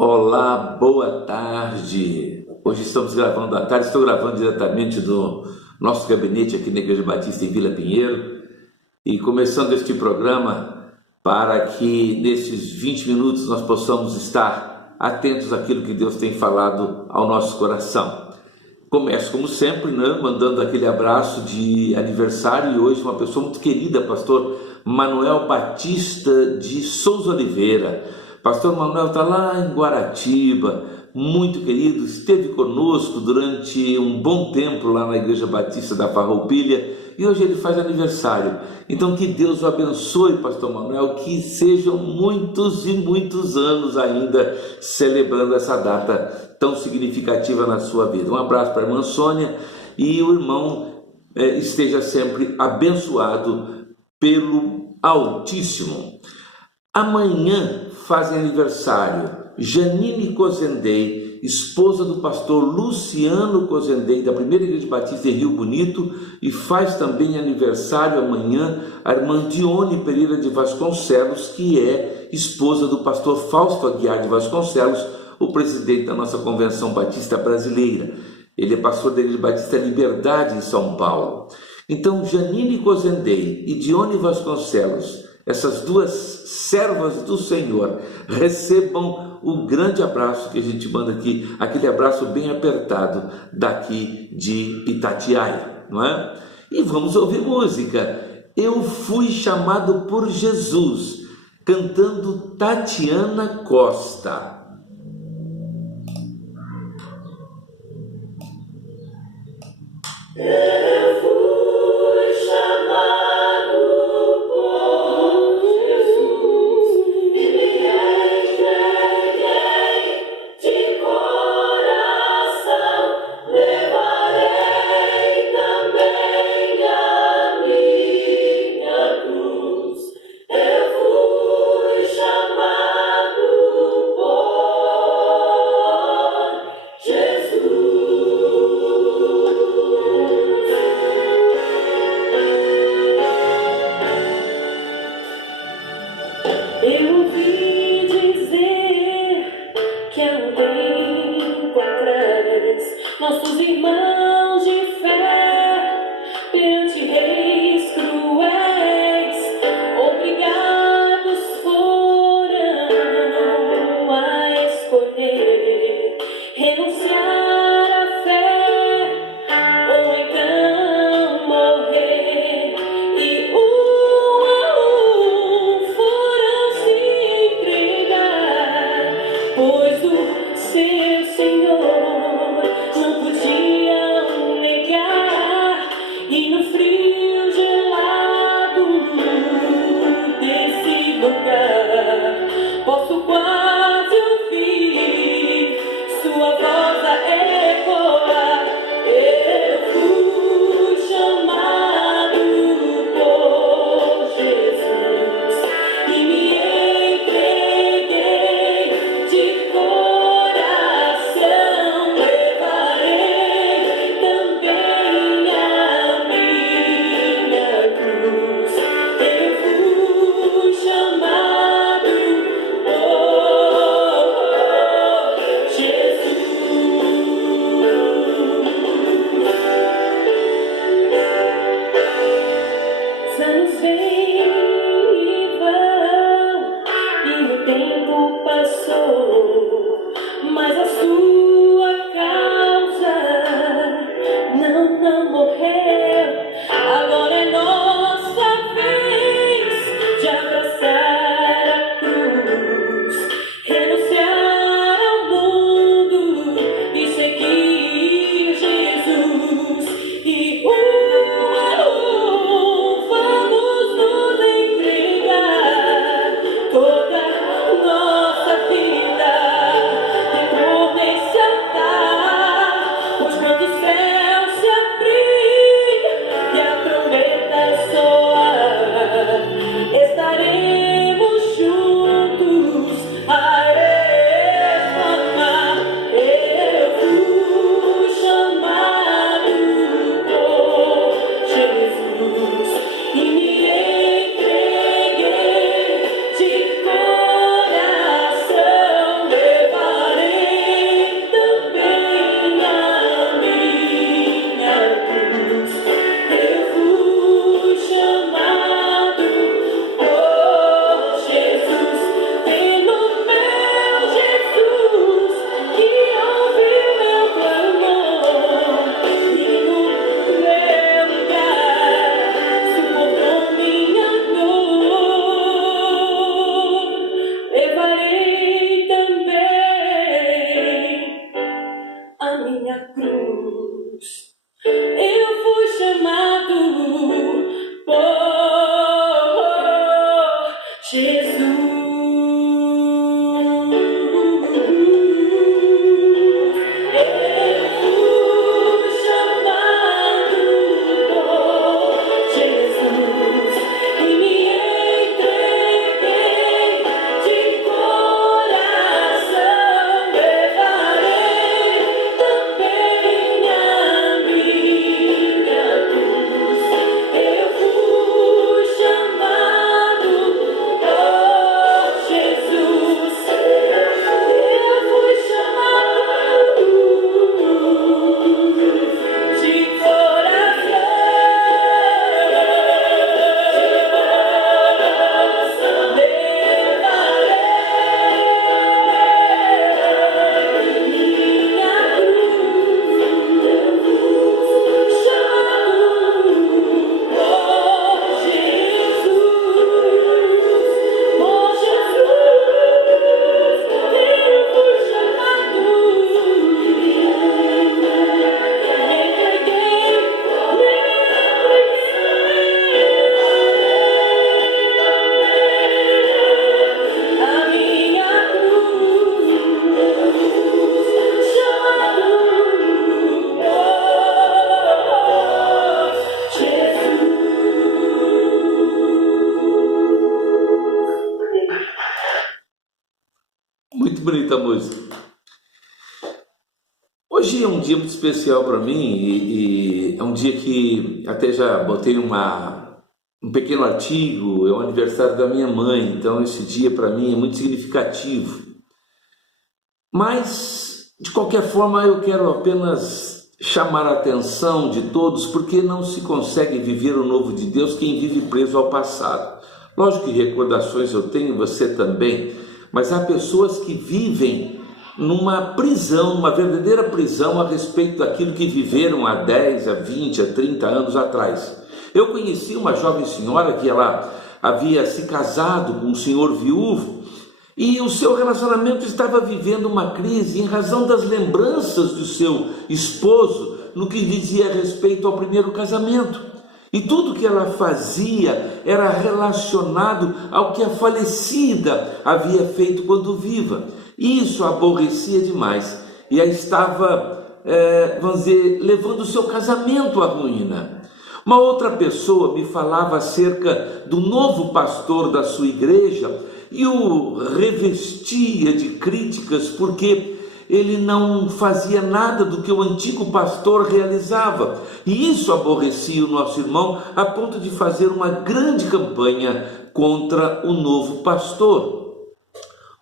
Olá, boa tarde. Hoje estamos gravando à tarde, estou gravando diretamente do nosso gabinete aqui na Igreja Batista em Vila Pinheiro e começando este programa para que nesses 20 minutos nós possamos estar atentos àquilo que Deus tem falado ao nosso coração. Começo, como sempre, mandando aquele abraço de aniversário e hoje uma pessoa muito querida, pastor Manuel Batista de Souza Oliveira. Pastor Manuel está lá em Guaratiba, muito querido, esteve conosco durante um bom tempo lá na Igreja Batista da Farroupilha e hoje ele faz aniversário. Então que Deus o abençoe, pastor Manuel, que sejam muitos e muitos anos ainda celebrando essa data tão significativa na sua vida. Um abraço para a irmã Sônia e o irmão esteja sempre abençoado pelo Altíssimo. Amanhã fazem aniversário Janine Cozendei, esposa do pastor Luciano Cozendei, da Primeira Igreja Batista em Rio Bonito, e faz também aniversário amanhã a irmã Dione Pereira de Vasconcelos, que é esposa do pastor Fausto Aguiar de Vasconcelos, o presidente da nossa Convenção Batista Brasileira. Ele é pastor da Igreja Batista Liberdade em São Paulo. Então, Janine Cozendei e Dione Vasconcelos, essas duas servas do Senhor, recebam o grande abraço que a gente manda aqui, aquele abraço bem apertado daqui de Itatiaia, não é? E vamos ouvir música. Eu Fui Chamado por Jesus, cantando Tatiana Costa. Eu fui chamado por Jesus e me entreguei de coração. Levarei também a minha cruz. Eu fui chamado por Jesus. Eu ouvi dizer que há um tempo atrás nossos irmãos de fé perante reis cruéis obrigados foram a escolher renunciar à fé ou então morrer, e um a um foram se entregar, pois o seu Senhor não podiam negar, e no frio gelado desse lugar posso quase ouvir sua voz a ecoar. Eu fui chamado por Jesus e me entreguei de coração. Levarei também a minha cruz. Eu fui chamado por Jesus. Os anos vêm e vão e o tempo passou, mas a sua causa não morreu. Agora é nossa vez de abraçar a cruz, renunciar ao mundo e seguir Jesus. E vamos nos entregar toda nossa vida Muito bonita a música. Hoje é um dia muito especial para mim e é um dia que até já botei um pequeno artigo, é o aniversário da minha mãe, então esse dia para mim é muito significativo. Mas, de qualquer forma, eu quero apenas chamar a atenção de todos, porque não se consegue viver o novo de Deus quem vive preso ao passado. Lógico que recordações eu tenho, você também, mas há pessoas que vivem numa prisão, numa verdadeira prisão a respeito daquilo que viveram há 10, há 20, há 30 anos atrás. Eu conheci uma jovem senhora que ela havia se casado com um senhor viúvo e o seu relacionamento estava vivendo uma crise em razão das lembranças do seu esposo no que dizia respeito ao primeiro casamento. E tudo que ela fazia era relacionado ao que a falecida havia feito quando viva. Isso a aborrecia demais e a estava, vamos dizer, levando o seu casamento à ruína. Uma outra pessoa me falava acerca do novo pastor da sua igreja e o revestia de críticas porque ele não fazia nada do que o antigo pastor realizava. E isso aborrecia o nosso irmão a ponto de fazer uma grande campanha contra o novo pastor.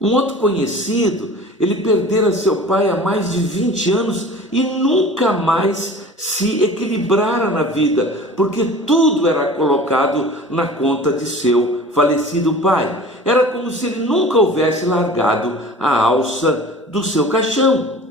Um outro conhecido, ele perdera seu pai há mais de 20 anos e nunca mais se equilibrara na vida, porque tudo era colocado na conta de seu falecido pai. Era como se ele nunca houvesse largado a alça do seu caixão.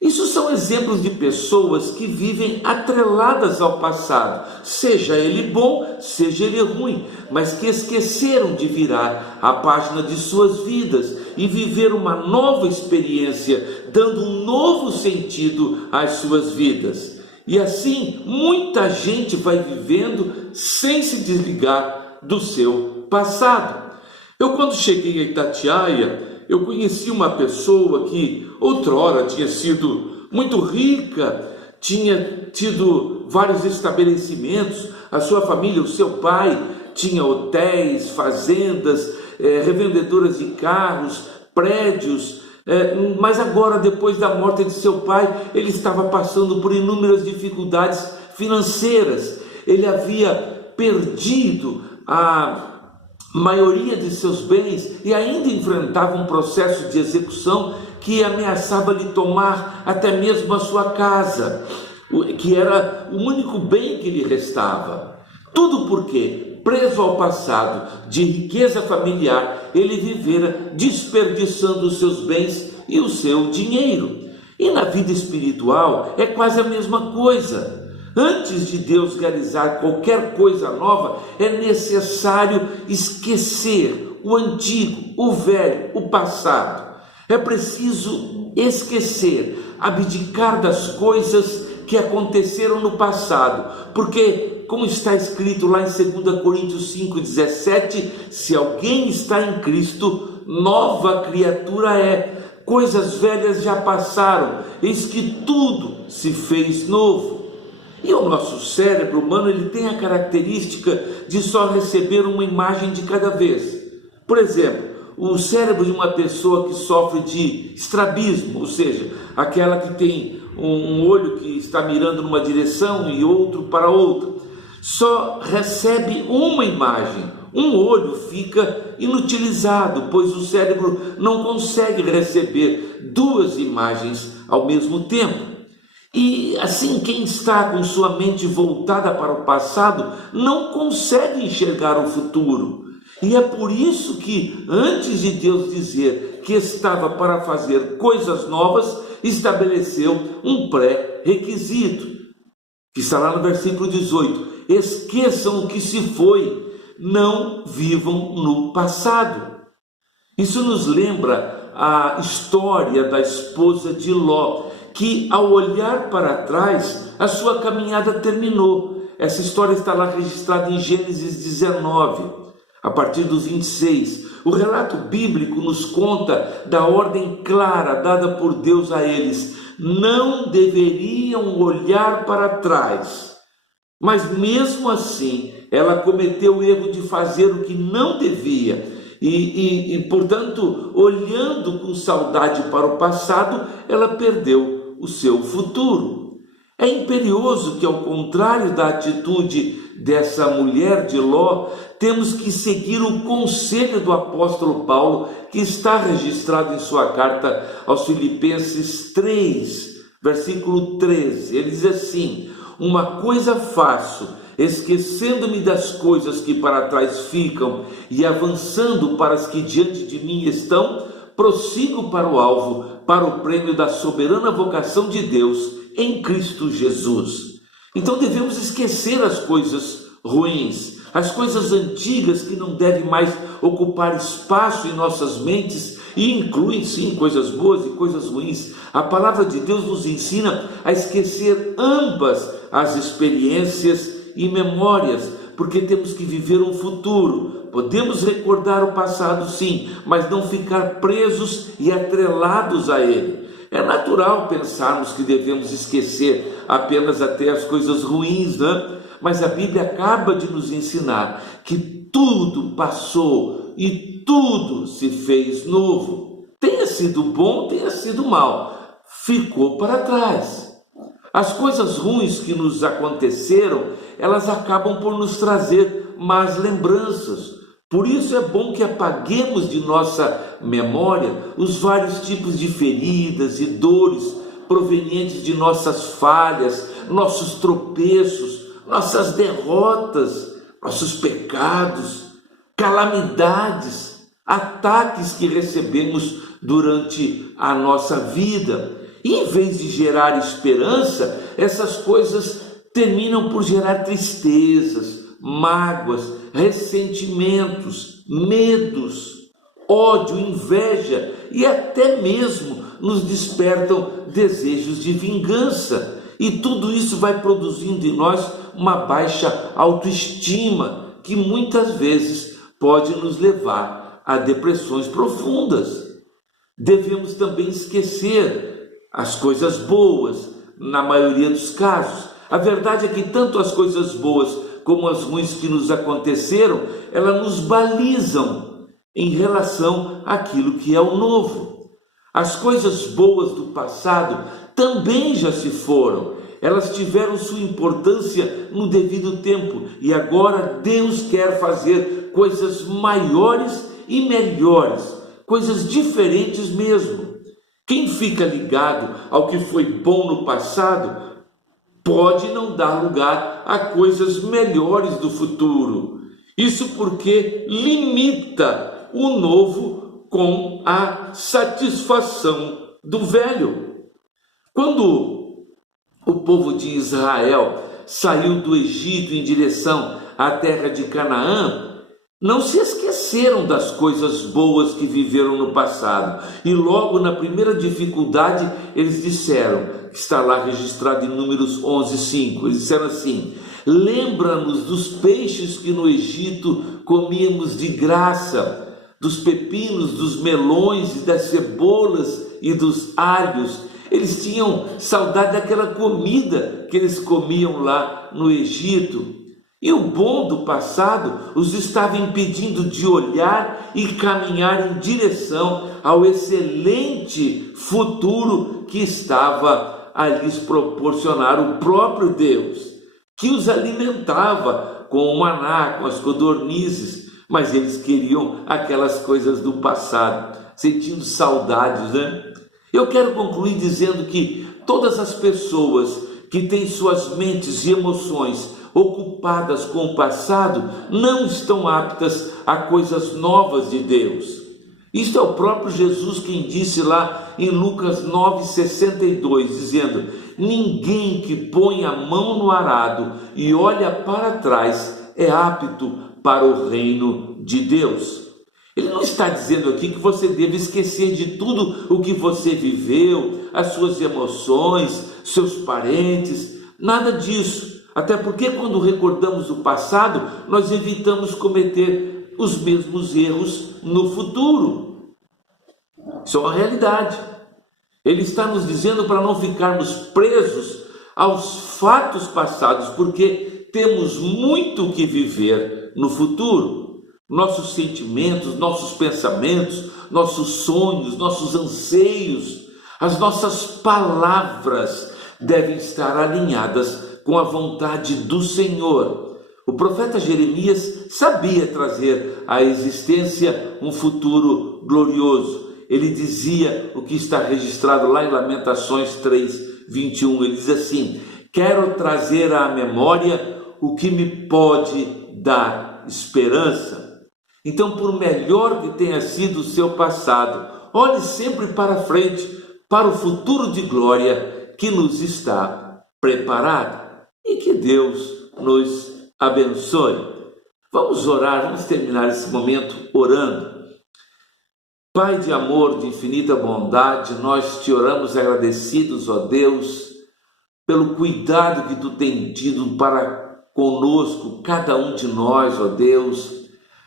Isso são exemplos de pessoas que vivem atreladas ao passado, seja ele bom, seja ele ruim, mas que esqueceram de virar a página de suas vidas e viver uma nova experiência, dando um novo sentido às suas vidas. E assim, muita gente vai vivendo sem se desligar do seu passado. Eu, quando cheguei a Itatiaia, eu conheci uma pessoa que outrora tinha sido muito rica, tinha tido vários estabelecimentos, a sua família, o seu pai, tinha hotéis, fazendas, revendedoras de carros, prédios, mas agora, depois da morte de seu pai, ele estava passando por inúmeras dificuldades financeiras. Ele havia perdido a maioria de seus bens e ainda enfrentava um processo de execução que ameaçava lhe tomar até mesmo a sua casa, que era o único bem que lhe restava. Tudo porque, preso ao passado de riqueza familiar, ele vivera desperdiçando os seus bens e o seu dinheiro. E na vida espiritual é quase a mesma coisa. Antes de Deus realizar qualquer coisa nova, é necessário esquecer o antigo, o velho, o passado. É preciso esquecer, abdicar das coisas que aconteceram no passado, porque, como está escrito lá em 2 Coríntios 5,17, se alguém está em Cristo, nova criatura é, coisas velhas já passaram, eis que tudo se fez novo. E o nosso cérebro humano, ele tem a característica de só receber uma imagem de cada vez. Por exemplo, o cérebro de uma pessoa que sofre de estrabismo, ou seja, aquela que tem um olho que está mirando numa direção e outro para outra, só recebe uma imagem. Um olho fica inutilizado, pois o cérebro não consegue receber duas imagens ao mesmo tempo. E assim, quem está com sua mente voltada para o passado não consegue enxergar o futuro. E é por isso que, antes de Deus dizer que estava para fazer coisas novas, estabeleceu um pré-requisito, que está lá no versículo 18: esqueçam o que se foi, não vivam no passado. Isso nos lembra a história da esposa de Ló, que ao olhar para trás, a sua caminhada terminou. Essa história está lá registrada em Gênesis 19, a partir dos 26. O relato bíblico nos conta da ordem clara dada por Deus a eles: não deveriam olhar para trás. Mas mesmo assim, ela cometeu o erro de fazer o que não devia. portanto, olhando com saudade para o passado, ela perdeu o seu futuro. É imperioso que, ao contrário da atitude dessa mulher de Ló, temos que seguir o conselho do apóstolo Paulo, que está registrado em sua carta aos Filipenses 3, versículo 13. Ele diz assim: uma coisa faço, esquecendo-me das coisas que para trás ficam e avançando para as que diante de mim estão, prossigo para o alvo, para o prêmio da soberana vocação de Deus em Cristo Jesus. Então devemos esquecer as coisas ruins, as coisas antigas que não devem mais ocupar espaço em nossas mentes, e incluem sim coisas boas e coisas ruins. A palavra de Deus nos ensina a esquecer ambas as experiências e memórias, porque temos que viver um futuro. Podemos recordar o passado sim, mas não ficar presos e atrelados a ele. É natural pensarmos que devemos esquecer apenas até as coisas ruins, né? Mas a Bíblia acaba de nos ensinar que tudo passou e tudo se fez novo. Tenha sido bom, tenha sido mal, ficou para trás. As coisas ruins que nos aconteceram, elas acabam por nos trazer más lembranças. Por isso é bom que apaguemos de nossa memória os vários tipos de feridas e dores provenientes de nossas falhas, nossos tropeços, nossas derrotas, nossos pecados, calamidades, ataques que recebemos durante a nossa vida. E em vez de gerar esperança, essas coisas terminam por gerar tristezas, mágoas, ressentimentos, medos, ódio, inveja e até mesmo nos despertam desejos de vingança. E tudo isso vai produzindo em nós uma baixa autoestima que muitas vezes pode nos levar a depressões profundas. Devemos também esquecer as coisas boas, na maioria dos casos. A verdade é que tanto as coisas boas como as ruins que nos aconteceram, elas nos balizam em relação àquilo que é o novo. As coisas boas do passado também já se foram, elas tiveram sua importância no devido tempo, e agora Deus quer fazer coisas maiores e melhores, coisas diferentes mesmo. Quem fica ligado ao que foi bom no passado pode não dar lugar a coisas melhores do futuro. Isso porque limita o novo com a satisfação do velho. Quando o povo de Israel saiu do Egito em direção à terra de Canaã, não se esqueceram das coisas boas que viveram no passado. E logo na primeira dificuldade, eles disseram, que está lá registrado em Números 11:5, eles disseram assim: lembra-nos dos peixes que no Egito comíamos de graça, dos pepinos, dos melões, e das cebolas e dos alhos. Eles tinham saudade daquela comida que eles comiam lá no Egito. E o bom do passado os estava impedindo de olhar e caminhar em direção ao excelente futuro que estava a lhes proporcionar o próprio Deus, que os alimentava com o maná, com as codornizes, mas eles queriam aquelas coisas do passado, sentindo saudades, né? Eu quero concluir dizendo que todas as pessoas que têm suas mentes e emoções ocupadas com o passado não estão aptas a coisas novas de Deus. Isto é o próprio Jesus quem disse lá em Lucas 9:62, dizendo: ninguém que põe a mão no arado e olha para trás é apto para o reino de Deus. Ele não está dizendo aqui que você deve esquecer de tudo o que você viveu, as suas emoções, seus parentes, nada disso. Até porque quando recordamos o passado, nós evitamos cometer os mesmos erros no futuro. Isso é uma realidade. Ele está nos dizendo para não ficarmos presos aos fatos passados, porque temos muito que viver no futuro. nossos sentimentos, nossos pensamentos, nossos sonhos, nossos anseios, as nossas palavras devem estar alinhadas com a vontade do Senhor. O profeta Jeremias sabia trazer à existência um futuro glorioso. Ele dizia o que está registrado lá em Lamentações 3:21. Ele diz assim: quero trazer à memória o que me pode dar esperança. Então, por melhor que tenha sido o seu passado, olhe sempre para frente, para o futuro de glória que nos está preparado. E que Deus nos abençoe. Vamos orar, vamos terminar esse momento orando. Pai de amor, de infinita bondade, nós te oramos agradecidos, ó Deus, pelo cuidado que tu tem tido para conosco, cada um de nós, ó Deus,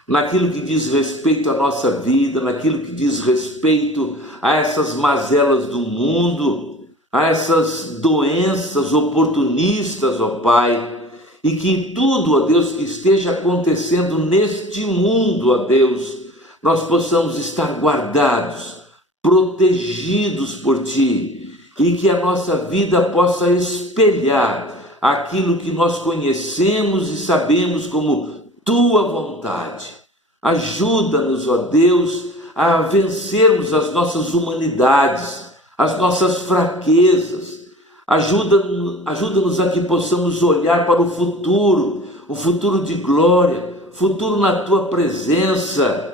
naquilo que diz respeito à nossa vida, naquilo que diz respeito a essas mazelas do mundo, a essas doenças oportunistas, ó Pai, e que tudo, ó Deus, que esteja acontecendo neste mundo, ó Deus, nós possamos estar guardados, protegidos por Ti, e que a nossa vida possa espelhar aquilo que nós conhecemos e sabemos como Tua vontade. Ajuda-nos, ó Deus, a vencermos as nossas humanidades, as nossas fraquezas. Ajuda-nos a que possamos olhar para o futuro de glória, futuro na Tua presença,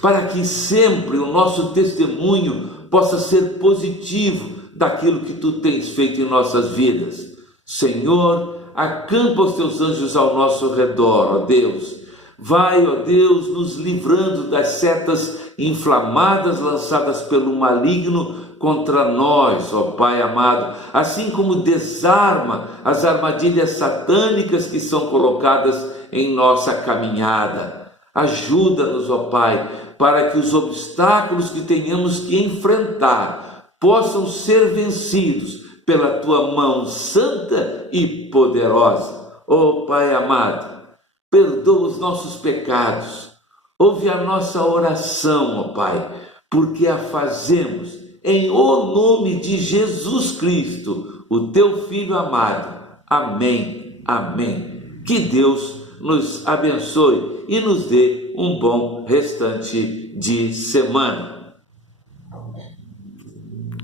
para que sempre o nosso testemunho possa ser positivo daquilo que Tu tens feito em nossas vidas. Senhor, acampa os Teus anjos ao nosso redor, ó Deus. Vai, ó Deus, nos livrando das setas inflamadas lançadas pelo maligno contra nós, ó Pai amado, assim como desarma as armadilhas satânicas que são colocadas em nossa caminhada. Ajuda-nos, ó Pai, para que os obstáculos que tenhamos que enfrentar possam ser vencidos pela Tua mão santa e poderosa. Ó Pai amado, perdoa os nossos pecados, ouve a nossa oração, ó Pai, porque a fazemos em o nome de Jesus Cristo, o Teu Filho amado. Amém, amém. Que Deus nos abençoe e nos dê um bom restante de semana.